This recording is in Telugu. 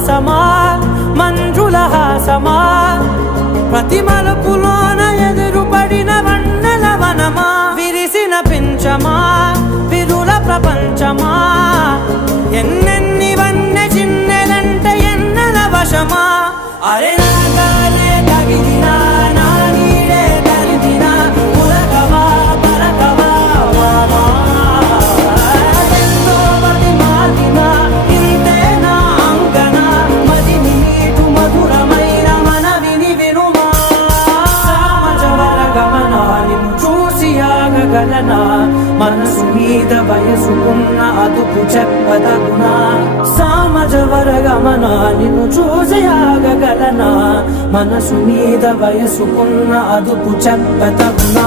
విహాసమా మంజుల హాసమా ప్రతి మలుపులోన ఎదురుపడిన వన్నెల వనమా విరిసిన పించమా విరుల ప్రపంచమా ఎన్నెన్ని వన్నె చిన్నెలంటే ఎన్నెల వశమా అరే నాగాలే తగిలినా నా నీడే తరిదినా పులకవా పలకవా వామా ఎంతో మతి మాతినా ఇంతేనా అంగన మదిని నీటు మధురమైన మనవిని వినుమా సామజవర గమనా నిన్ను చూసి ఆగగలనా మనసు మీద వయసుకున్న అదుపు చెప్పదగునా సామజవర గమనా నిన్ను చూసి ఆగగలనా మనసు మీద వయసుకున్న అదుపు చెప్పదగునా